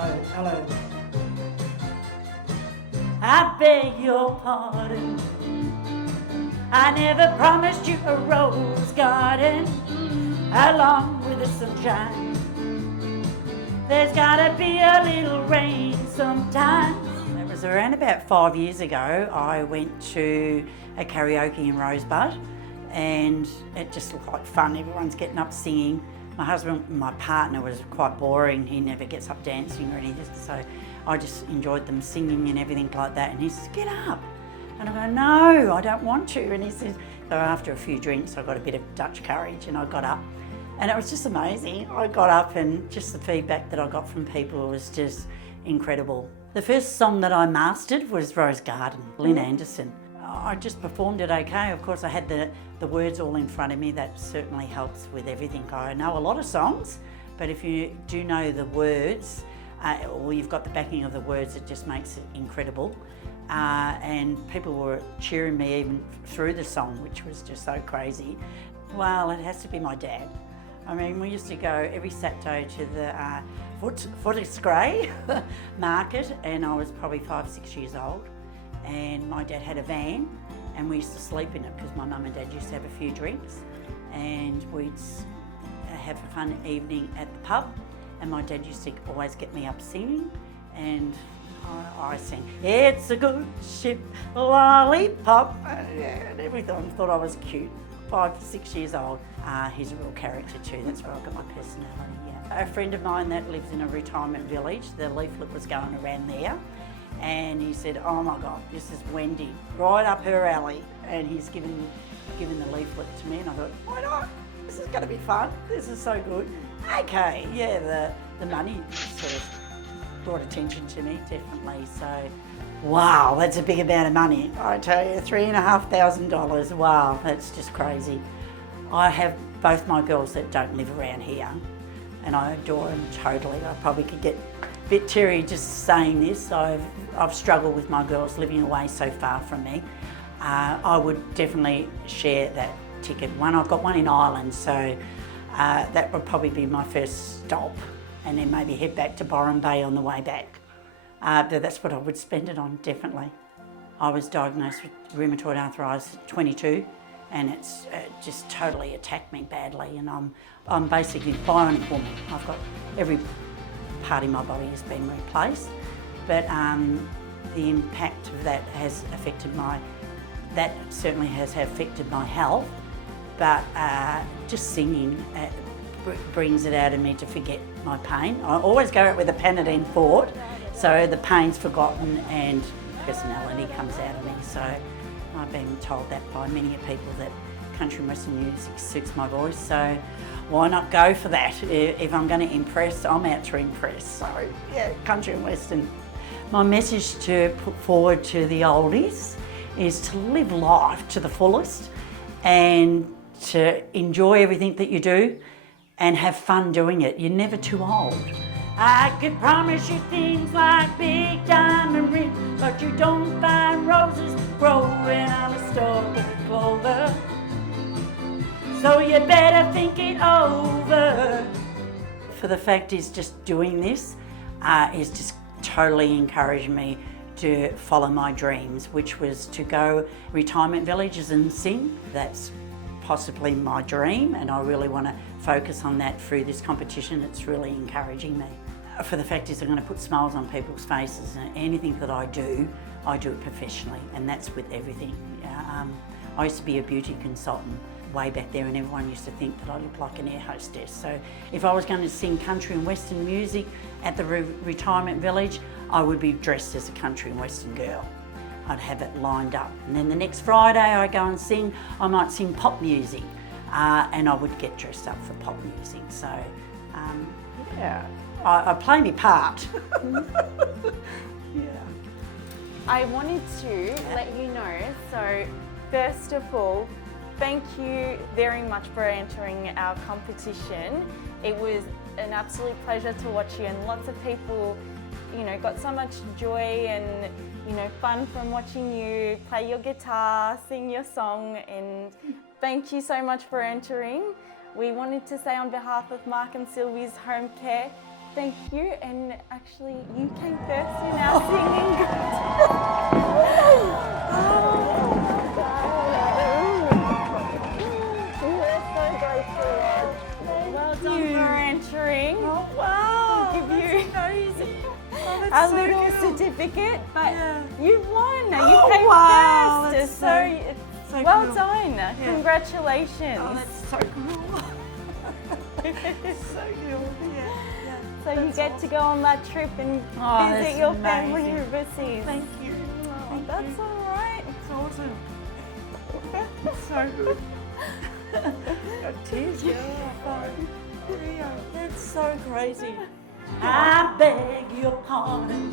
hello. I beg your pardon. I never promised you a rose garden along with the sunshine. There's gotta be a little rain sometimes. It was around about 5 years ago. I went to a karaoke in Rosebud and it just looked like fun. Everyone's getting up singing. My partner was quite boring. He never gets up dancing or anything, so I just enjoyed them singing and everything like that. And he says, get up. And I go, no, I don't want to. And he says, so after a few drinks, I got a bit of Dutch courage and I got up. And it was just amazing. I got up and just the feedback that I got from people was just incredible. The first song that I mastered was Rose Garden, Lynn Anderson. I just performed it okay. Of course, I had the words all in front of me. That certainly helps with everything. I know a lot of songs, but if you do know the words, or you've got the backing of the words, it just makes it incredible. And people were cheering me even through the song, which was just so crazy. Well, it has to be my dad. I mean, we used to go every Saturday to the Footscray market, and I was probably 5 or 6 years old. And my dad had a van, and we used to sleep in it because my mum and dad used to have a few drinks, and we'd have a fun evening at the pub. And my dad used to always get me up singing, and I sang, it's a good ship, lollipop, and everything. Thought I was cute. 5 to 6 years old. He's a real character too. That's where I got my personality. Yeah. A friend of mine that lives in a retirement village, the leaflet was going around there, and he said, oh my God, this is Wendy, right up her alley. And he's given the leaflet to me, and I thought, why not? This is going to be fun. This is so good. Okay, yeah, the money sort of brought attention to me, definitely. So, wow, that's a big amount of money. I tell you, $3,500. Wow, that's just crazy. I have both my girls that don't live around here, and I adore them totally. I probably could get a bit teary just saying this. I've struggled with my girls living away so far from me. I would definitely share that ticket. I've got one in Ireland, so that would probably be my first stop, and then maybe head back to Byron Bay on the way back. But that's what I would spend it on, definitely. I was diagnosed with rheumatoid arthritis at 22, and it's just totally attacked me badly, and I'm basically a bionic woman. I've got every part in my body has been replaced, but the impact of that has affected that certainly has affected my health, but just singing brings it out of me to forget my pain. I always go out with a Panadine Fort, so the pain's forgotten and personality comes out of me. So I've been told that by many people that country and western music suits my voice, so why not go for that? If I'm going to impress, I'm out to impress. So yeah, country and western. My message to put forward to the oldies is to live life to the fullest and to enjoy everything that you do and have fun doing it. You're never too old. I could promise you things like big diamond rings, but you don't find roses growing on a stalk of clover. So you better think it over. For the fact is, just doing this is just totally encouraging me to follow my dreams, which was to go retirement villages and sing. That's possibly my dream, and I really want to focus on that through this competition. It's really encouraging me. For the fact is, I'm going to put smiles on people's faces, and anything that I do it professionally, and that's with everything. I used to be a beauty consultant way back there, and everyone used to think that I looked like an air hostess. So if I was going to sing country and western music at the retirement village, I would be dressed as a country and western girl. I'd have it lined up. And then the next Friday I go and sing, I might sing pop music, and I would get dressed up for pop music. So yeah, I play my part. Yeah. I wanted to let you know, so first of all, thank you very much for entering our competition. It was an absolute pleasure to watch you, and lots of people, got so much joy and, fun from watching you play your guitar, sing your song, and thank you so much for entering. We wanted to say on behalf of Mark and Sylvie's home care, Thank you. And actually, you came first in our singing. Well done for entering. Oh, wow. Give you Amazing. Oh, a that's so little cool. certificate, but Yeah. you've won. Oh, You came wow, first. that's so well cool. done. Congratulations. Oh, that's so cool. So cool. Yeah. So you get to go on that trip and Oh, visit that's your family amazing. overseas. Thank you. Oh, that's all right. It's awesome. So good. Got tears going off. That's so crazy. I beg your pardon.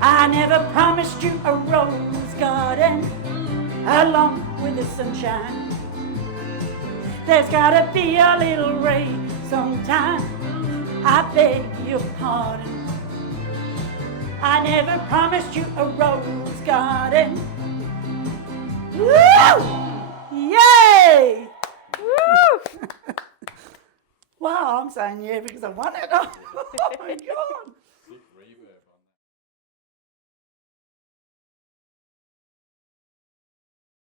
I never promised you a rose garden along with the sunshine. There's gotta be a little rain sometime. I beg your pardon. I never promised you a rose garden. Woo! Yay! Woo! Wow, I'm saying yeah because I won it. Oh my God.